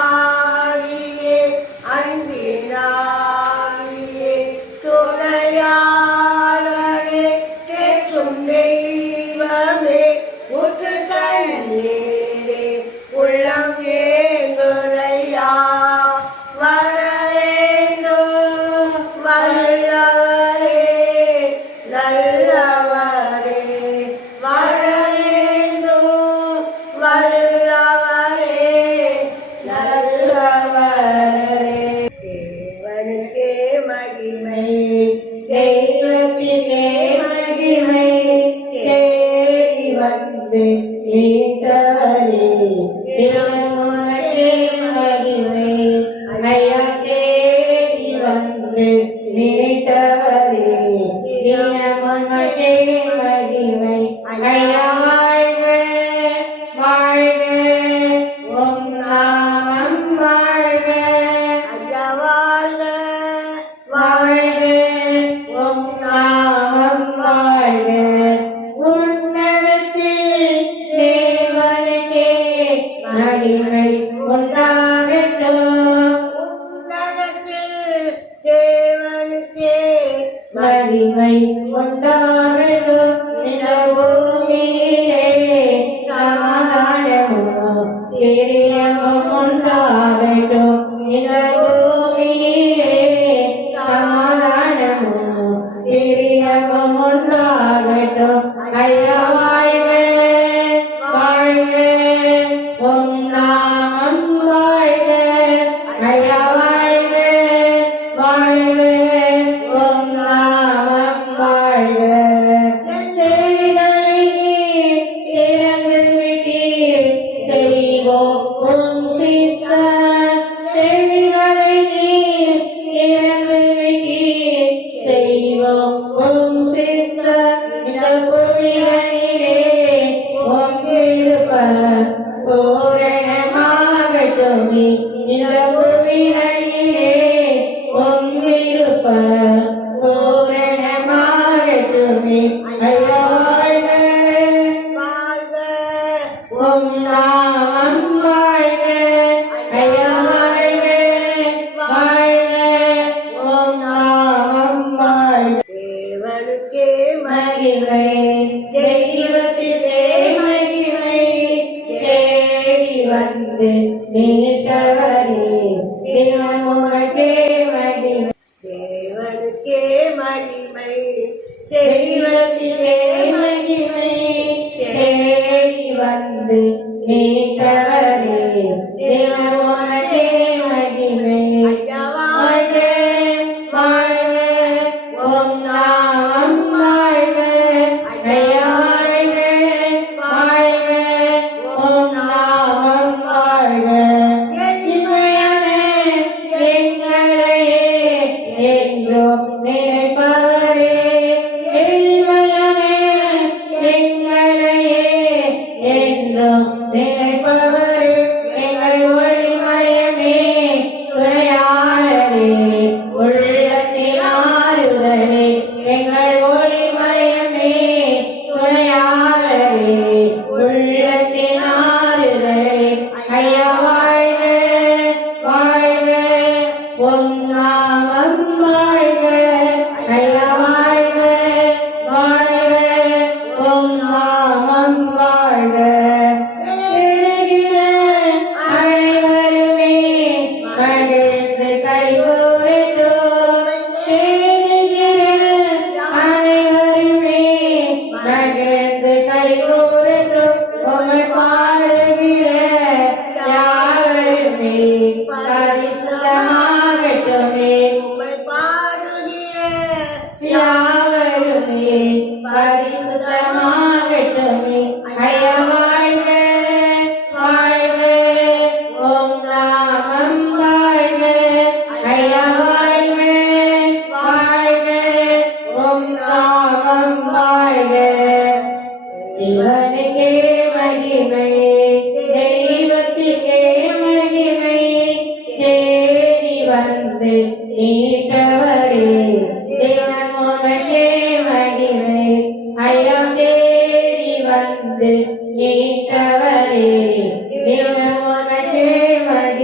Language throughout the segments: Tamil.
தூயாவியே அன்பினாவியே துணையாளரே தேற்றும் தெய்வமே ஊற்று தண்ணீரே உள்ளம் ஏங்குதையா வர வேண்டும் வல்லவரே நல்லவரே வர வேண்டும் வல்லவரே நல்லவரே தேவனுக்கே மகிமை தெய்வத்திற்கே மகிமை தேடி வந்து மீட்டவரே திருமணே மகிமை ஐயா தேடி வந்து மீட்டவரே திருமணே மகிமை ஐயா வாழ்க வாழ்க உம் நாமம் வாழ்க ஐயா வாழ்க வாழ்க உம் நாமம் வாழ்க உன்னதத்தில் தேவனுக்கே மகிமை உண்டாகட்டும் உன்னதத்தில் தேவனுக்கே மகிமை உண்டாகட்டும் பூமியிலே சமாதானமும் பிரியமும் உண்டாகட்டும் பூமியிலே சமாதானமும் பிரியமும் உண்டாகட்டும் ஐயா வாழ்க வாழ்க உம் நாமம் வாழ்க ஐயா வாழ்க வாழ்க உம் நாமம் வாழ்க செஞ்சைகளை இறந்து விட்டீர் செய்வோம் உம் சித்தம் செஞ்சைகளை இறந்து விட்டீர் செய்வோம் உம் சித்தம் இந்த புவியிலே உம் இருப்பர் பூரணமாகட்டும் இந்த புவியிலே உம் இருப்பர் பூரணமாகட்டும் ஐயா வாழ்க வாழ்க உம் நாமம் வாழ்க ஐயா வாழ்க வாழ்க உம் நாமம் வாழ்க தேவனுக்கே மகிமை தெய்வத்திற்கே மகிமை தேடி வந்து மீட்டவரே தினமுமக்கே மகிமை தேவனுக்கே மகிமை தெய்வத்திற்கே மகிமை தேடி வந்து மீட்டவரே தினமுமக்கே மகிமை ஐயா வாழ்க வாழ்க உம் நாமம் வாழ்க ஐயா வாழ்க வாழ்க உம் நாமம் வாழ்க எளிமையான எங்களையே என்றும் நினைப்பவரே எளிமையான எங்களையே என்றும் நினைப்பவரே எங்கள் ஒளிமயமே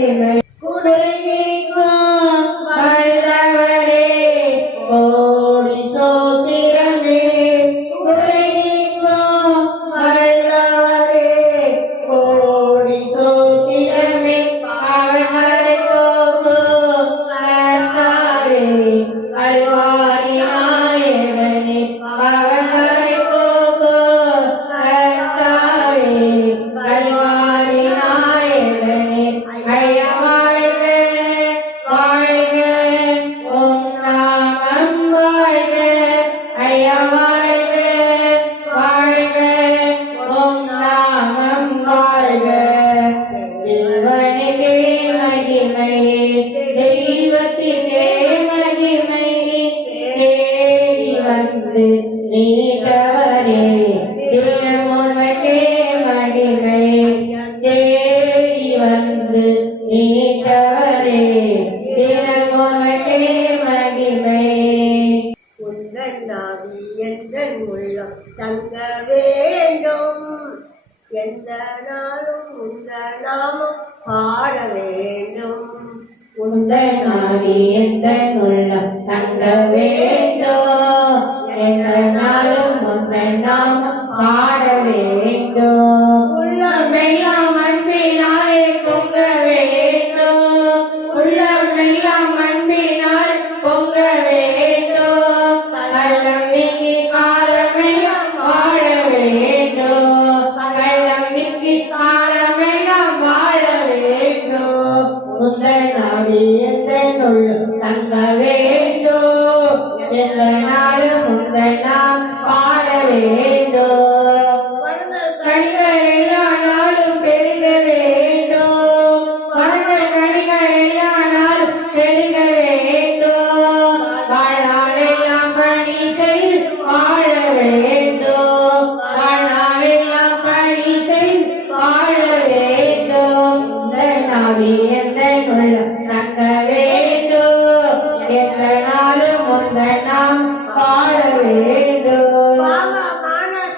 மகிமை குறைநீக்கும் வல்லவரே கோடி சோத்திரமே குறைநீக்கும் வல்லவரே கோடி சோத்திரமே அவரை போகும் கர்த்தாவே கல்வாரி நாயகனே அவரை போகும் கர்த்தாவே கல்வாரி நாயகனே ஐயா வாழ்க வாழ்க உம் நாமம் வாழ்க ஐயா வாழ்க வாழ்க உம் நாமம் வாழ்க தேவனுக்கே மகிமை தெய்வத்திற்கே மகிமை தேடி வந்து நீட்டவரே தினமுனக்கே மகிமை தேடி வந்து நீட்டவரே தினமுனக்கே மகிமை உந்தன் நாவி எந்தன் உள்ளம் தங்க வேண்டும் எந்த நாளும் உந்த நாமம் பாட வேண்டும் உந்தன் ஆவி எந்தன் உள்ளம் தங்க வேண்டும் எந்த நாளும் உந்தன் நாமம் பாட வேண்டும் உள்ளமெல்லாம் அன்பினாலே பொங்க வேண்டும் உள்ளமெல்லாம் அன்பினாலே பொங்க வேண்டும் கள்ளம் நீக்கி காலமெல்லாம் வாழ வேண்டும் கள்ளம் நீக்கி காலமெல்லாம் வாழ வேண்டும் உந்தன் ஆவி எந்தன் உள்ளம் தங்க வேண்டும் எந்த நாளும் உந்தன் நாம் பாட வேண்டும் கனிகள் எல்லா நாளும் பெருக வேண்டும் கனிகள் எல்லா நாளும் பெருக வேண்டும் வாழ்நாளெல்லாம் பணி செய்து வாழ வேண்டும் வாழ்நாளெல்லாம் பணி செய்து வாழ வேண்டும் உந்தன் ஆவி எந்தன் உள்ளம் தங்க வேண்டும் எந்த நாளும் உந்தன் நாம் பாட வேண்டும்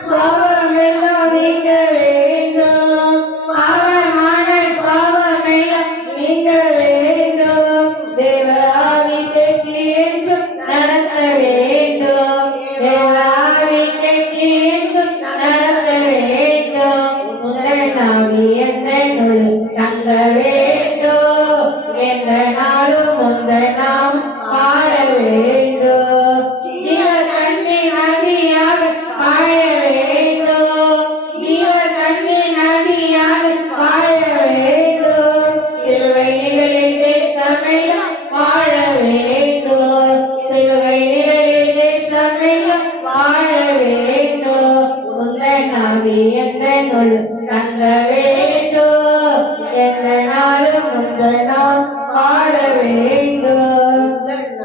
சுவாபமெல்லாம் நீங்க வேண்டும் பாவமான சுவாபமெல்லாம் நீங்க வேண்டும் தேவ ஆவி தெற்றி என்றும் நடத்த வேண்டும் தேவ ஆவி தெற்றி என்றும் நடத்த வேண்டும் உந்தன் ஆவி எந்தன் உள்ளம் தங்க வேண்டும் எந்த நாளும் உந்தன் நாம் பாட வேண்டும் ஜீவ தண்ணீர் நதியாக பாய வேண்டும் ஜீவ தண்ணீர் நதியாக பாய வேண்டும் சிலுவை நிழலில் தேசமெல்லாம் வாழ வேண்டும் சிலுவை நிழலில் தேசமெல்லாம் வாழ வேண்டும் உந்தன் ஆவி எந்தன் உள்ளம் தங்க வேண்டும் எந்த நாளும் உந்தன் நாம் பாட வேண்டும்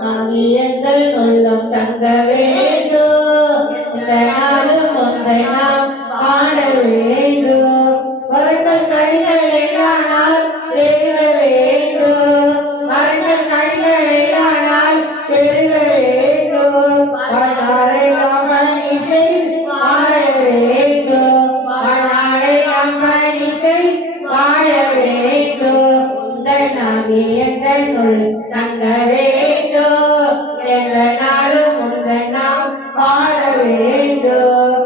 ஆவி எந்தன் உள்ளம் தங்க வேண்டும் எந்த நாளும் உந்தன் நாம் பாட வேண்டும் வருங்கள் கனிகள் எல்லா நாள் பெருக வேண்டும் வருங்கள் கனிகள் எல்லா நாள் பெருக வேண்டும் வாழ்நாளெல்லாம் பணி செய்து வாழ வேண்டும் வாழ்நாளெல்லாம் பணி செய்து வாழ வேண்டும் உந்தன் ஆவி எந்தன் உள்ளம் தங்க வேண்டும் எந்த நாளும் உந்தன் நாம் பாட வேண்டும்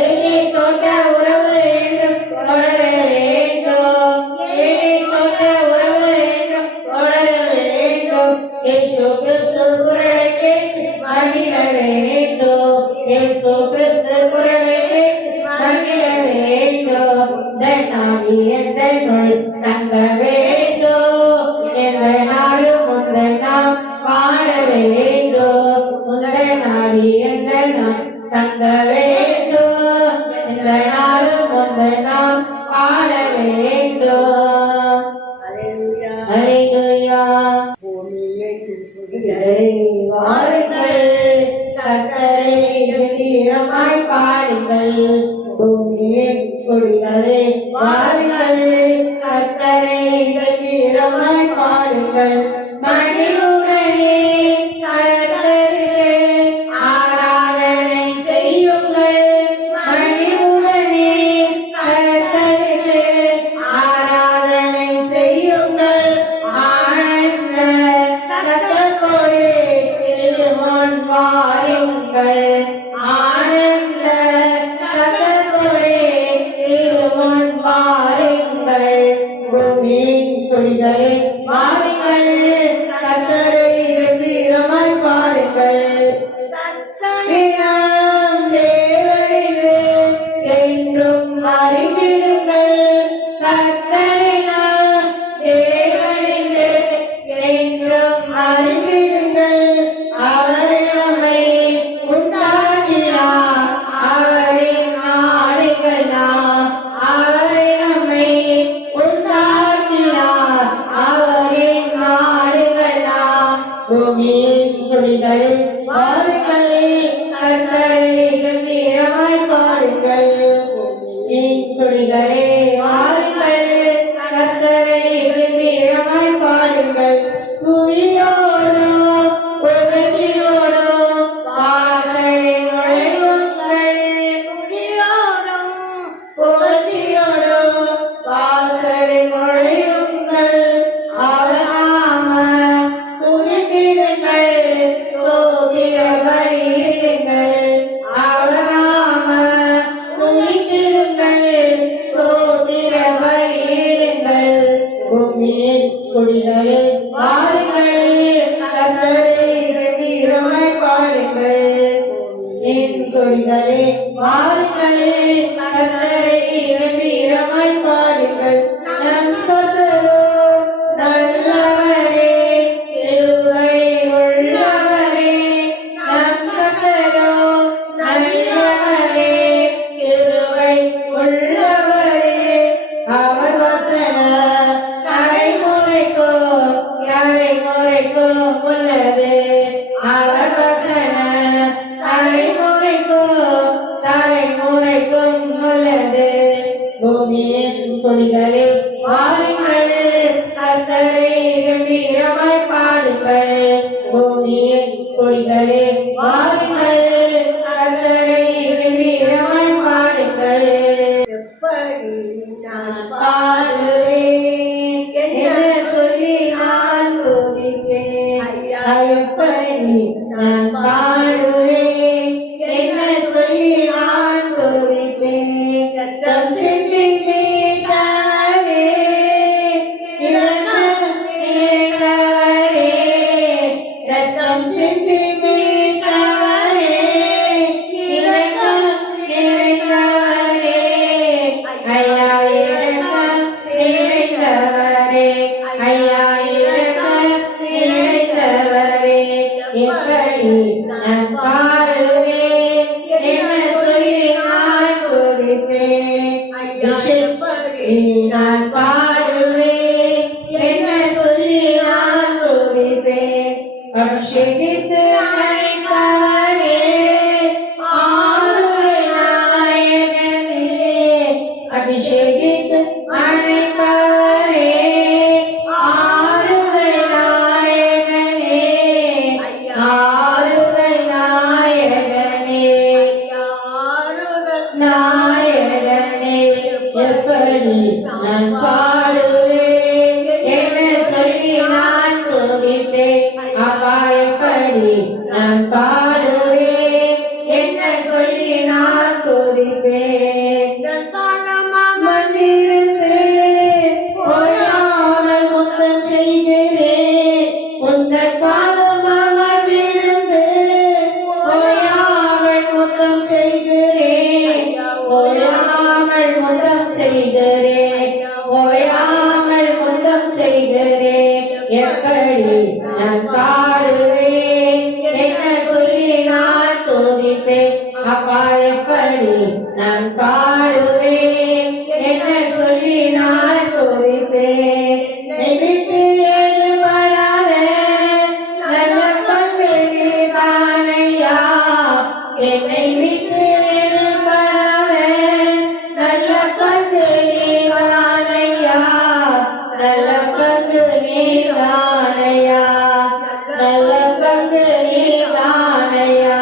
எல்லை தோட்ட உறவு என்றும் தொடர வேண்டும் எல்லை தோட்ட உறவு என்றும் தொடர வேண்டும் இயேசு கிறிஸ்து குரலை கேட்டு மகிழ வேண்டும் இயேசு கிறிஸ்து குரலை கேட்டு மகிழ வேண்டும் உந்தன் ஆவி எந்தன் உள்ளம் தங்க வேண்டும் எந்த நாளும் உந்தன் நாம் பாட வேண்டும் உந்தன் ஆவி எந்தன் நாம் தங்க வேண்டும் எந்த நாளும் உந்தன் நாம் பாட வேண்டும் அல்லேலூயா அல்லேலூயா பூமியின் இதை வாருங்கள் கர்த்தரை கம்பீரமாய் பாடுங்கள் பூமியின் குடிகளே வாருங்கள் கர்த்தரை கம்பீரமாய் பாடுங்கள் மகிழுடனே கர்த்தருக்கு ஆராதனை செய்யுங்கள் மகிழுடனே கர்த்தருக்கு ஆராதனை செய்யுங்கள் பூமியின் குடிகளே வாருங்கள் கர்த்தரை கம்பீரமாய் பாடுங்கள் நாம் தேவனே என்றும் அறிந்திடுங்கள் கர்த்தரை நாம் தேவனே என்றும் அறிந்திடுங்கள் அவர் நம்மை உண்டாக்கினார் அவரின் ஆணைகள் நாம் அவரை நம்மை உண்டாக்கினார் அவரின் ஆணைகள் நாம் பூமியின் குடிகளில் வாருங்கள் கர்த்தரை கம்பீரமாய் பாடுங்கள் பூமியின் குடிகளே வாருங்கள் கர்த்தரை கம்பீரமாய் பாடுங்கள் குயிலோடோ புகழ்ச்சியோடோ வாசல் நுழையுங்கள் குயிலோடும் புகழ்ச்சியோடோ வாசல் நுழையுங்கள் அவராம துதித்திடுங்கள் சோதிர பலியிடுங்கள் அவராம துதித்திடுங்கள் சோதிர பலியிடுங்கள் பூமியின் குடிகளே வாருங்கள் கர்த்தரை கம்பீரமாய் பாடுங்கள் பூமியின் குடிகளே வாருங்கள் கர்த்தரை கம்பீரமாய் பாடுங்கள் நம் கர்த்தரோ நல்லவரே கிருபை உள்ளவரே நம் கர்த்தரோ நல்லவரே கிருபை உள்ளவரே அவர் வசனம் தலைமுறைக்கும் உள்ளது அவர் வசனம் தலைமுறைக்கும் உள்ளது பூமியின் குடிகளே வாருங்கள் கர்த்தரை கம்பீரமாய் பாடுங்கள் பூமியின் குடிகளே வாருங்கள் கர்த்தரை கம்பீரமாய் பாடுங்கள் எப்படி நான் பாடுவேன் என்ன சொல்லி நான் துதிப்பேன் ஐயா எப்படி நான் பாடுவேன் என்ன சொல்லி நான் துதிப்பேன் ரத்தம் சிந்தி மீட்டாரே இரக்கம் நிறைந்தவரே ரத்தம் சிந்தி மீட்டாரே இரக்கம் நிறைந்தவரே ஐயா இரக்கம் நிறைந்தவரே ஐயா இரக்கம் நிறைந்தவரே எப்படி நான் பாடுவேன் என்ன சொல்லி நான் துதிப்பேன் எப்படி நான் பாடுவேன் என்ன சொல்லி நான் துதிப்பேன் அபிஷேகித்து அழைத்தவரே ஆறுதல் நாயகனே அபிஷேகித்து அழைத்தவரே ஆறுதல் நாயகனே ஆறுதல் நாயகனே ஆறுதல் நாயகனே எப்படி நான் பாடுவேன் என்ன சொல்லி நான் துதிப்பேன் அப்பா எப்படி நான் பாடுவேன் என்ன சொல்லி நான் துதிப்பேன் வந்திருந்து ஓயாமல் முத்தம் செய்கிறேன் உங்கள் பாதம் அமர்ந்திருந்து ஓயாமல் முத்தம் செய்கிறேன் ஓயாமல் முத்தம் செய்கிறேன் ஓயாமல் முத்தம் செய்கிறேன் எப்படி நான் பாடுவேன் என்ன சொல்லி நான் துதிப்பேன் அப்பா எப்படி நான் பாடுவேன் என்ன சொல்லி நான் துதிப்பேன் என்னை விட்டு எடுபடாத நல்ல பண்பு நீதானையா என்னை விட்டு எடுபடாத நல்ல பண்பு நீதானையா நல்ல பண்பு நீதானையா நல்ல பண்பு நீதானையா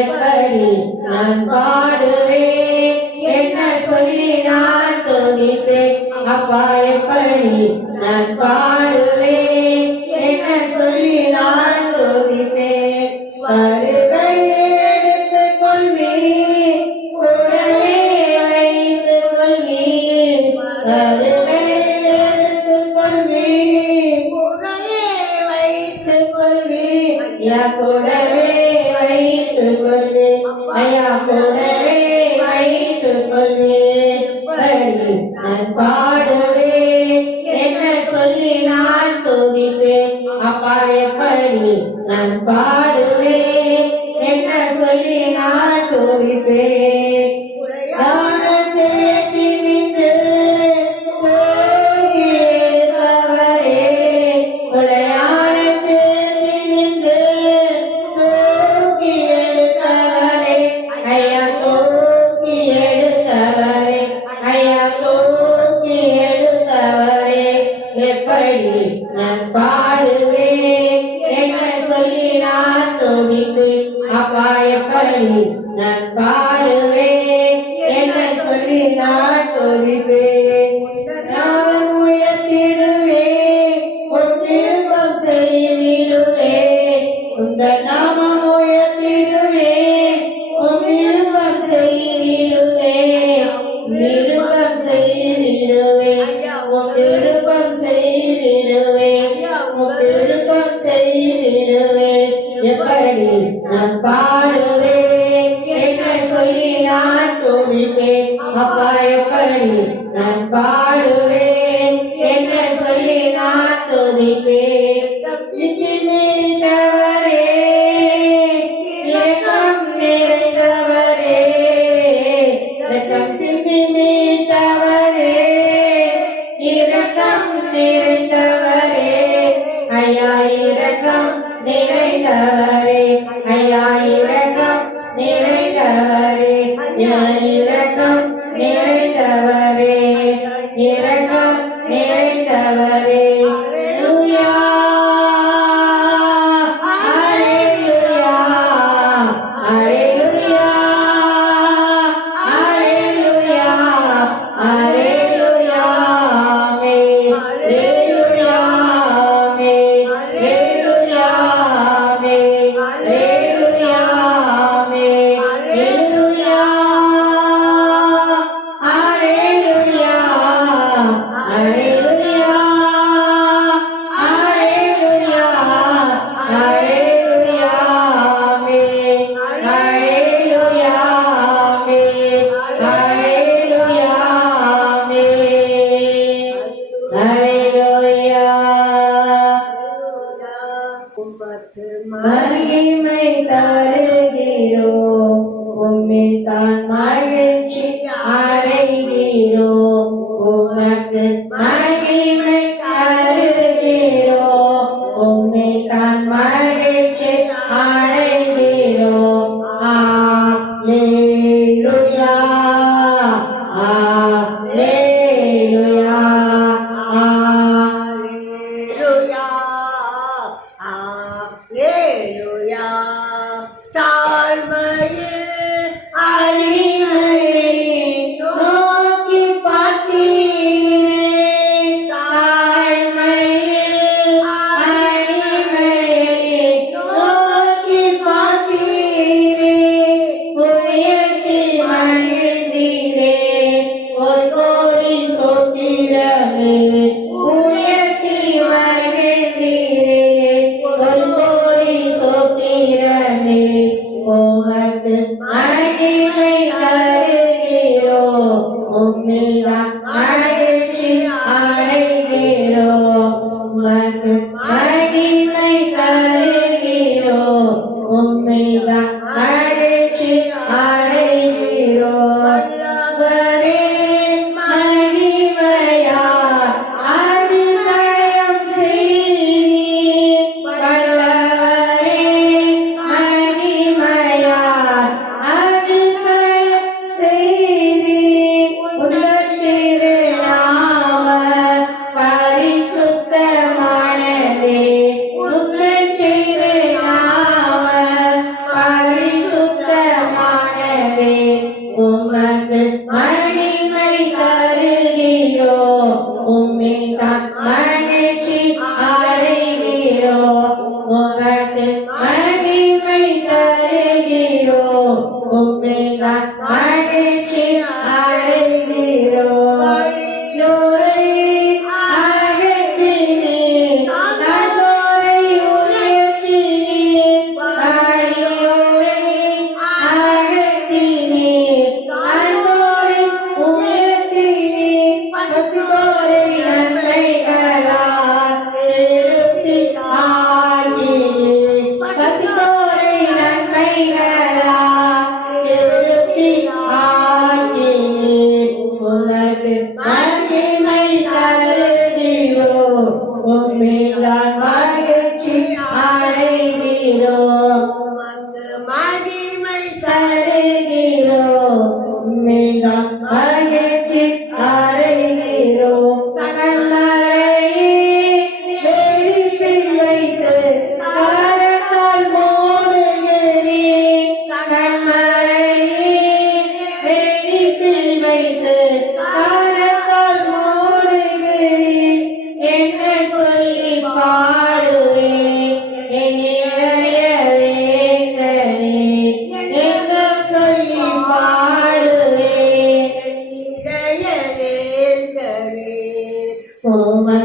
எப்படி நான் பாடுவேன் என்ன சொல்லி நான் துதிப்பேன் அப்பா எப்படி நான் பாடுவேன் என்ன சொல்லி நான் துதிப்பேன் வருகையில் எடுத்துக் கொள்வீர் உடனே வைத்துக் கொள்வீர் வருகையில் துதிப்பேன் அப்பா எப்படி நான் பாடுவேன் என்ன சொல்லி நான் துதிப்பேன் தானம் சேர்த்து நின்று தூக்கி எடுத்தவரே உளையான சேர்த்து நின்று தூக்கி எடுத்தவரே ஐயா தூக்கி எடுத்தவரே ஐயா தூக்கி எடுத்தவரே எப்படி நான் பாடுவேன் என்ன சொல்லி நான் துதிப்பேன் அப்பா எப்படி நான் பாடுவேன் என்ன சொல்லி நான் துதிப்பேன் நான் உயர்த்திடுவேன் உன் விருப்பம் செய்திடுவேன் உந்தன் நாமம் உயர்த்திடுவேன் உன் விருப்பம் செய்திடுவேன் விருப்பம் செய்திடுவேன் உன் விருப்பம் செய்திடுவேன் உன் விருப்பம் செய்திடுவேன் எப்படி நான் பாடுவேன் என்ன சொல்லி நான் துதிப்பேன் அப்பா எப்படி நான் பாடுவேன் என்ன சொல்லி நான் துதிப்பேன் சிந்தித்தவரே இரக்கம் நிறைந்தவரே இரக்கம் சிந்தித்தவரே இரக்கம் நிறைந்தவரே ஐயா இரக்கம் நிறைந்தவரே ஐயா இரக்கம் நிறைந்தவரே இரக்கம் நிறைந்தவரே இரக்கம் நிறைந்தவரே ஹல்லேலூயா ஹல்லேலூயா ஹல்லேலூயா ஹல்லேலூயா ஆமென் ஹல்லேலூயா ஆமென் ஹல்லேலூயா ஆமென் ஹல்லேலூயா ஆமென் ஹல்லேலூயா ஹல்லேலூயா ஹல்லேலூயா ஹல்லேலூயா ஹல்லேலூயா ஆமென் ஹல்லேலூயா ஆமென் ஹல்லேலூயா ஆமென் ஹல்லேலூயா உமக்கு மகிமை தருகிறோம் உம்மில் தான் மகிழ்ச்சி அடைகிறோம் உமக்கு மகிமை தருகிறோம் உம்மில் தான் மகிழ்ச்சி அடைகிறோம் அல்லேலூயா அல்லேலூயா Hallelujah, Hallelujah. தாழ்மையில் அடிமையை நோக்கி பார்த்தீரேன் தாழ்மையில் அடிமையை நோக்கி பார்த்தீரேன் உயர்த்தி மகிழ்ந்தீரே ஒரு கோடி சோத்திரமே உயர்த்தி மகிழ்ந்தீரே ஒரு கோடி சோத்திரமே உமக்கு மகிமை தருகிறோம் உம்மில் மகிழ்ச்சி அடைகிறோம் உமக்கு மகிமை தருகிறோம் உம்மில் மகிழ்ச்சி அடைகிறோம் வல்லவரே மகிமையா அதிசயம் செய்தீர் வல்லவரே மகிமையா அதிசயம் செய்தீர் உந்தன் திருநாம பரிசுத்தமானதே உந்தன் திருநாம பரிசுத்தமானதே உமக்கு மகிமை தருகிறோம் உம்மில் தான் மகிழ்ச்சி அடைகிறோம் உமக்கு மகிமை தருகிறோம் உம்மில் தான் மகிழ்ச்சி அடைகிறோம் நன்மைகளால்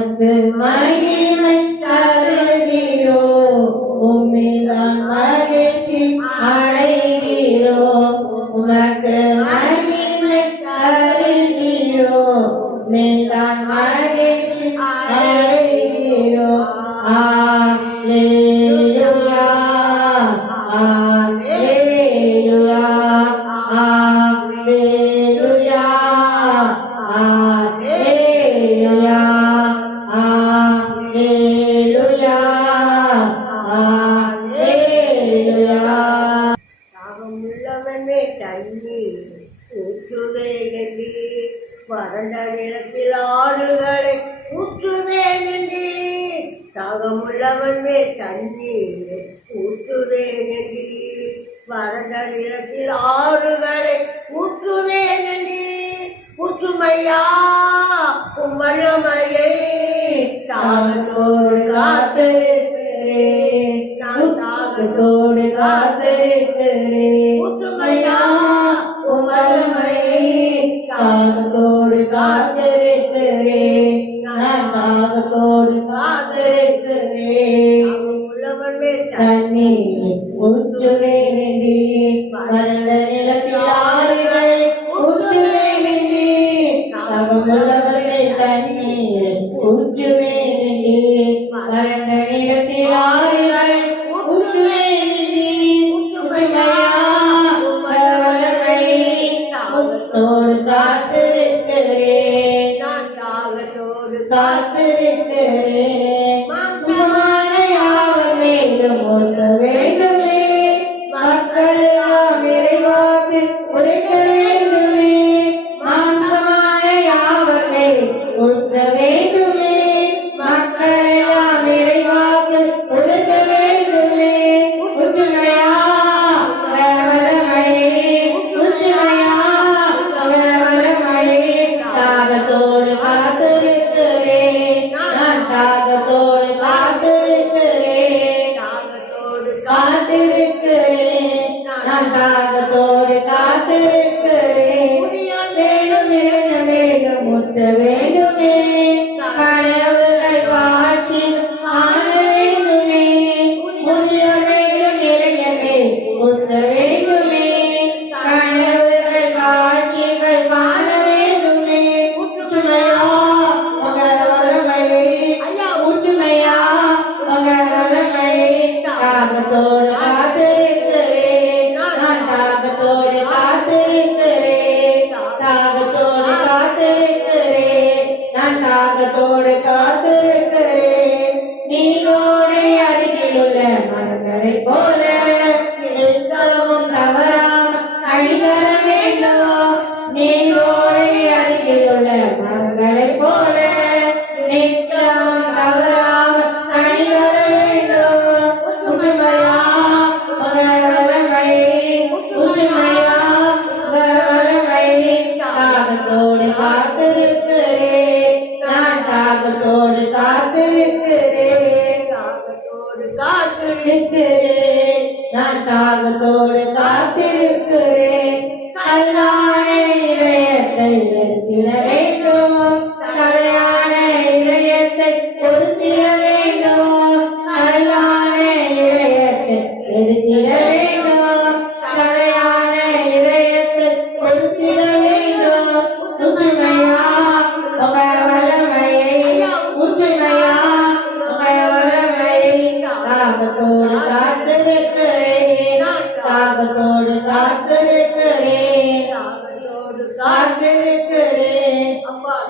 உமக்கு மகிமை தருகிறோம் உம்மில்தான் மகிழ்ச்சி அடைகிறோம் உமக்கு மகிமை தருகிறோம் உம்மில்தான் மகிழ்ச்சி அடைகிறோம் அல்லேலூயா அல்லேலூயா அல்லேலூயா அல்லேலூயா அல்லேலூயா அல்லேலூயா. தாகம் உள்ளவனே தண்ணீர் ஊற்றுவேகி வறண்ட நிலத்தில் ஆறுகளை ஊற்றுவேகி தாகமுள்ளவனே தண்ணீர் ஊற்றுவேகி வறண்ட நிலத்தில் ஆறுகளை ஊற்றுவேகி ஊற்றுமையா உம் வல்லமையை தாகத்தோடு காத்திருக்கிறேன் நான் தாகத்தோடு காத்திருக்கிறேன் ஊற்றுமையா உம் வல்லமையை தாகத்தோடு காத்திருக்கிறேன் நான் தாகத்தோடு காத்திருக்கிறேன் உள்ளவனே தண்ணீர் ஊற்றுவேண்டி வறண்ட நிலத்தில் ஆறுகள் ஊற்றுவேண்டி தாகமுள்ளவனே தண்ணீர் ஊற்றுவேண்டி வறண்ட நிலத்தில் ஆறுகள் ஊற்றுவேண்டி ஊற்றுமையா தாகத்தோடு காத்திருக்கிறேன் நான் தாகத்தோடு காத்திருக்கிறேன் மாம்சமான யாவர் வேண்டும் ஒன்று வேண்டுமே மக்கள் எல்லாம் விரைவாக உரைக்க வேண்டுமே மாம்சமான யாவர் ஒன்று வேண்டுமே மக்கள் எல்லாம் விரைவாக உரைக்க வேண்டுமே உண்மையா தாகத்தோடு காத்திருக்கிறேன் நான் தாகத்தோடு காத்திருக்கிறேன் தாகத்தோடு காத்திருக்கிறேன் நான் தாகத்தோடு காத்திருக்கிறேன் வேணும் வேணும் வேணும் முத்த வேண்டுமே கனவுகள் காட்சி ஆன வேண்டுமே புதிய வேணும் நிறையவே முத்த வேண்டுமே கனவுகள் காட்சிகள் காண வேண்டுமே ஊற்றுமையா ஊற்றுமையா தாகத்தோடு காத்திருக்கிறேன் நான் தாகத்தோடு காத்திருக்கிறேன் தாகத்தோடு காத்திருக்கிறேன் நான் தாகத்தோடு காத்திருக்கிறேன் நீரோடை அருகில் உள்ள மரங்களை போல நிறுத்தவும் தவறாமல் கழிதர வேண்டும் நீரோடை அருகில் உள்ள மரங்களை போல நிறுத்தவும் தவறாமல் கழிதர வேண்டும் உண்மையா உண்மையா தாகத்தோடு காத்திருக்கிறேன் நான் தாகத்தோடு காத்திருக்கிறேன் தாகத்தோடு காத்திருக்கிறேன் நான் தாகத்தோடு காத்திருக்கிறேன் கல்லான இதயத்தை எடுத்திட வேண்டும் கலையான இதயத்தை பொருத்திட வேண்டும் கல்லான இதயத்தை எடுத்திட வேண்டும் கலையான இதயத்தை பொருத்திட வேண்டும் உண்மையா உண்மையா தாகத்தோடு காத்திருக்கிறேன் தாகத்தோடு காத்திருக்கிறேன் காத்திருக்கிறேன்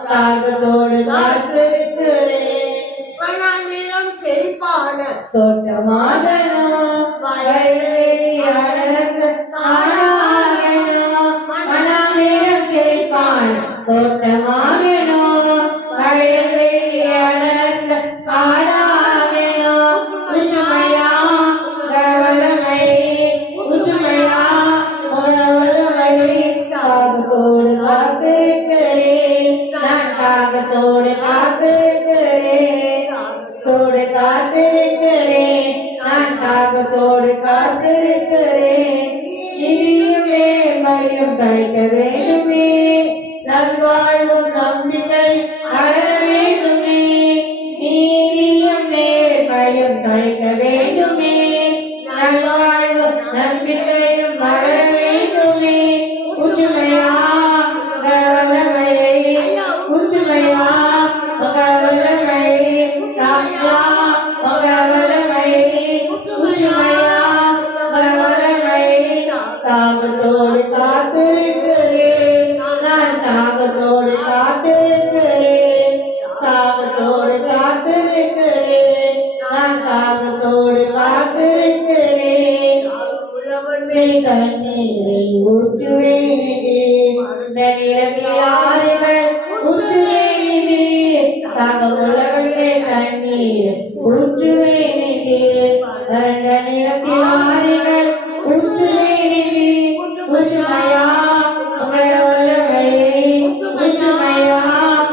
தாகத்தோடு காத்திருக்கிறேன் மனநிலம் செழிப்பான தோட்டமாகணும் வயல்வெளி அழகு காணாகணும் மனநிலம் செழிப்பான தோட்டமாகணும் வயல்வெளி அழகு காணாகணும் உண்மையா உண்மையா தாகத்தோடு காத்திருக்கிறேன் நான் தாகத்தோடு காத்திருக்கிறேன் காத்திருக்கிறேன் நான் தாகத்தோடு காத்திருக்கிறேன் இனியுமே மையம் கழிக்க வேண்டுமே நல்வாழ்வும் நம்பிக்கை அழ வேண்டுமே காத்திருக்கிறேன் நான் தாகத்தோடு காத்திருக்கிறேன் உள்ளவனே தண்ணீரை ஊற்றுவேனே நிலத்தில் ஆறுகள் ஊற்றுவேனே தாகமுள்ளவனே தண்ணீர் ஊற்றுவேனே வறண்ட நிலத்தில் ஆறுகள் ஊற்றுவேனே ஊற்றுமையா உமய வல்லமையே ஊற்றுமையா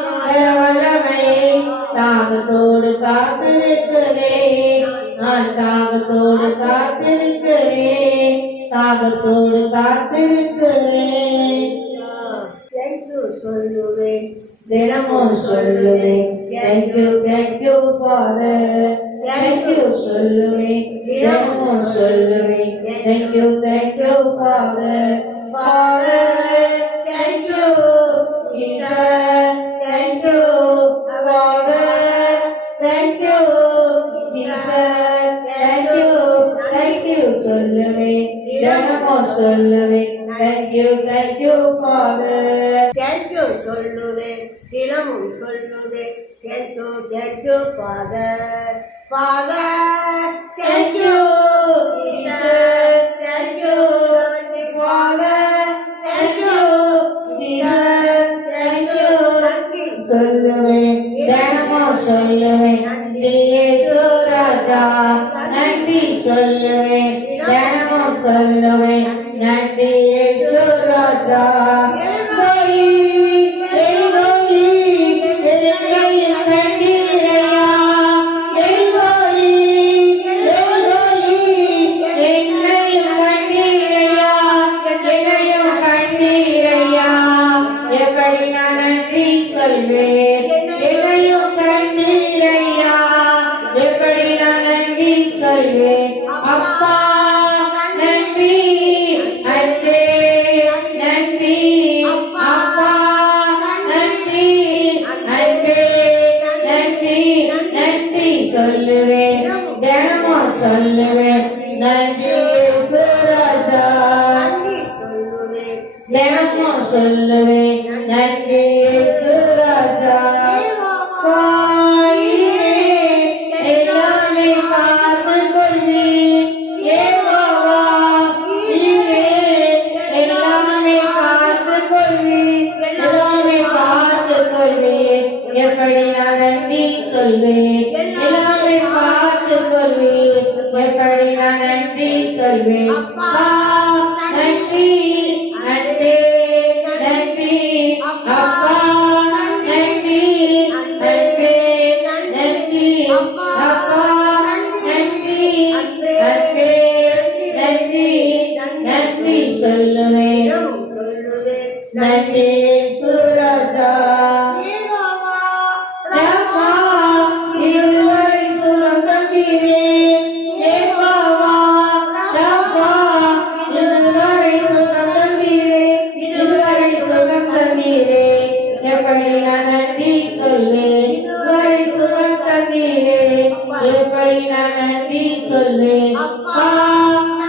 உமய வல்லமையே தாகத்தோடு காத்திருக்கிறேன் நான் தாகத்தோடு காத்திருக்கிறேன் தாகத்தோடு காத்திருக்கிறேன் தேங்க்யூ சொல்லுவேன் தினமும் சொல்லுவேன் தேங்க்யூ ஃபாதர் தேங்க்யூ சொல்லுவேன் தினமும் சொல்லுவேன் thank you father father thank you Jesus thank you father thank you Jesus thank you சொல்லுவேன் தினமும் சொல்லுவேன் தேங்க்யூ ஃபாதர் தேங்க்யூ சொல்லுவேன் தினமும் சொல்லுவேன் thank you father father thank you Jesus thank you father thank you Jesus thank you நன்றி சொல்லுவேன் தினமும் சொல்லுவேன் நன்றி இயேசு ராஜா நன்றி சொல்லுவேன் தினமும் சொல்லுவேன் நன்றி இயேசு ராஜா எப்படி நான் நன்றி சொல்வேன் என்னையும் கண்ணீரையா எப்படி நான் நன்றி சொல்வேன் அப்பா நன்றி அன்பே நன்றி அப்பா நன்றி அன்பே நன்றி நன்றி சொல்லுவேன் தினமும் சொல்லுவேன் நன்றி இயேசு ராஜா நன்றி சொல்லுவேன் தினமும் சொல்லுவேன் நன்றி இயேசு ராஜா எல்லாமே காத்து கொள்ளி எல்லாமே காத்து கொள்ளி எல்லாமே காத்து கொள்ளி எப்படி நான் நன்றி சொல்வேன் எல்லாமே காத்து கொள்ளி எப்படி நான் நன்றி சொல்வேன் நன்றி நன்றி நன்றி அப்பா நன்றி நன்றி நன்றி அப்பா நன்றி நன்றி நன்றி நன்றி சொல்லுவேன் சொல்லுவேன் நன்றி சுராஜா ராமா இருவரை சுரம் தந்தீரேன் ஏவாவா ராமா இருவரை சுரம் தந்தீரேன் இருவரை சுரம் தந்தீரேன் எப்படி நான் நன்றி சொல்வேன் இருவரை சுரம் தந்தீரேன் எப்படி நான் நன்றி சொல்வேன் அப்பா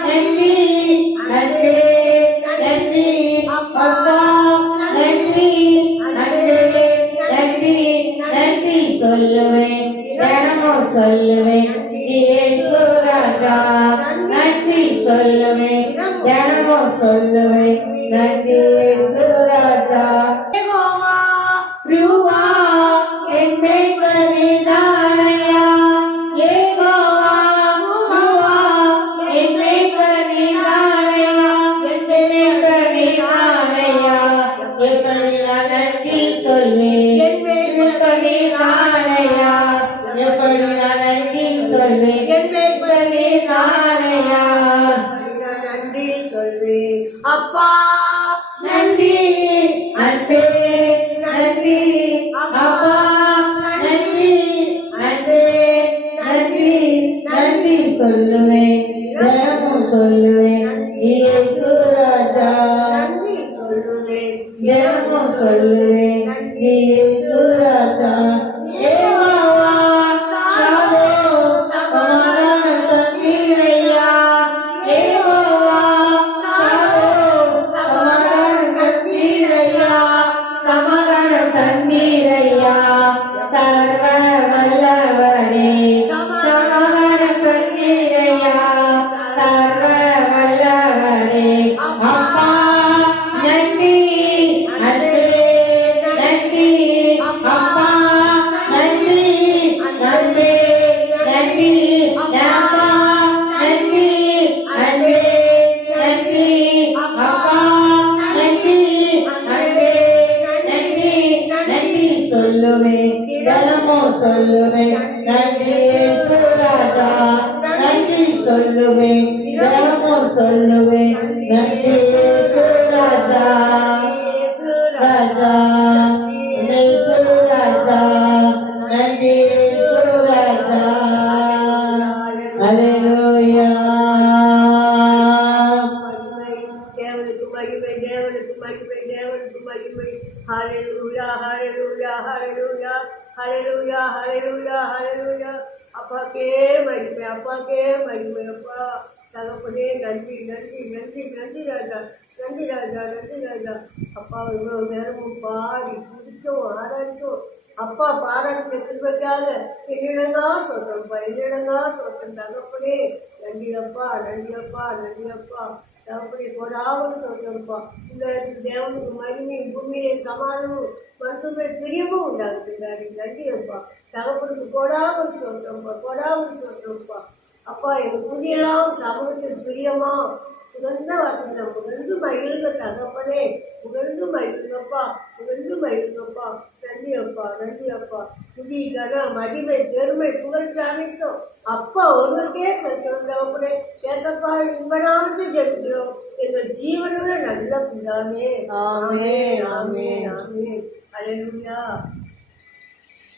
நன்றி நன்றி நன்றி அப்பா நன்றி நன்றி நன்றி நன்றி சொல்லுவேன் தினமும் சொல்லுவேன் இயேசு ராஜா நன்றி சொல்லுவேன் தினமும் சொல்லுவேன் நன்றி இயேசு ராஜா ரூவா என் மேய்ப்பனிதானையா ஏகோவா ரூவா என் மேய்ப்பனிதானையா என் மேய்ப்பனிதானையா எப்படி நான் நன்றி சொல்வேன் என் மேய்ப்பனிதானையா எப்படி நான் நன்றி சொல்வேன் என் மேய்ப்பனிதானையா நன்றி சொல்வேன் அப்பா நன்றி அன்பே நன்றி அப்பா நன்றி அன்பே நன்றி நன்றி சொல்லுவேன் தினமும் சொல்லுவேன் இயேசு ராஜா நன்றி சொல்லுவேன் தினமும் சொல்லுவேன் இயேசு ராஜா ஏவாவா சாதோ சமாதான தந்தீரையா ஏவாவா சாதோ நன்றி சுராஜா நன்றி சொல்லுவேன் தினமும் சொல்லுவேன் நன்றி சுராஜா ராஜா நன்றி சுராஜா நன்றி சுராஜா ஹல்லேலூயா தேவனுக்கு மகிமை தேவனுக்கு மகிமை தேவனுக்கு மகிமை ஹல்லேலூயா ஹல்லேலூயா ஹல்லேலூயா ஹல்லேலூயா ஹல்லேலூயா ஹல்லேலூயா அப்பாக்கே மகிமை அப்பாக்கே மகிமை அப்பா தகப்பனே நன்றி நன்றி நன்றி நன்றி ராஜா நன்றி ராஜா நன்றி ராஜா அப்பா இவ்வளோ நேரமும் பாடி குதிக்கும் ஆராய்க்கும் அப்பா பாராட்டின கிருபைக்காக என்னிடங்கா சொல்றேன்ப்பா என்னிடங்கா சொல்றேன் தகப்பனே நன்றி அப்பா நன்றி அப்பா நன்றி அப்பா தகப்பனே கொடாமல் சொல்றேன்ப்பா இந்த தேவனுக்கு மகிமையும் பூமியிலே சமாதானமும் மனசுமே பிரியமும் உண்டாகுதுண்டாரு நன்றி அப்பா தகப்பனுக்கு கொடாமல் சொல்றேன்ப்பா கொடாமல் சொல்றேன்ப்பா அப்பா எங்கள் புதியெல்லாம் சமூகத்தில் பிரியமா சுகந்த வாசனை புகழ்ந்து மகிழ்ந்த தகப்பனே புகழ்ந்து மகிழ்ந்தப்பா புகழ்ந்து மகிழ்ந்தப்பா நன்றி அப்பா நன்றி அப்பா புதிய கன மகிமை பெருமை புகழ்ச்சி அனைத்தும் அப்பா ஒருவருக்கே சொல்கிறோம் தகப்பனே ஏசப்பா இன்பனாமத்தை ஜெபிக்கிறோம் எங்கள் ஜீவனுள்ள நல்ல பிதாமே ஆமென் ஆமென் ஆமென் ஹல்லேலூயா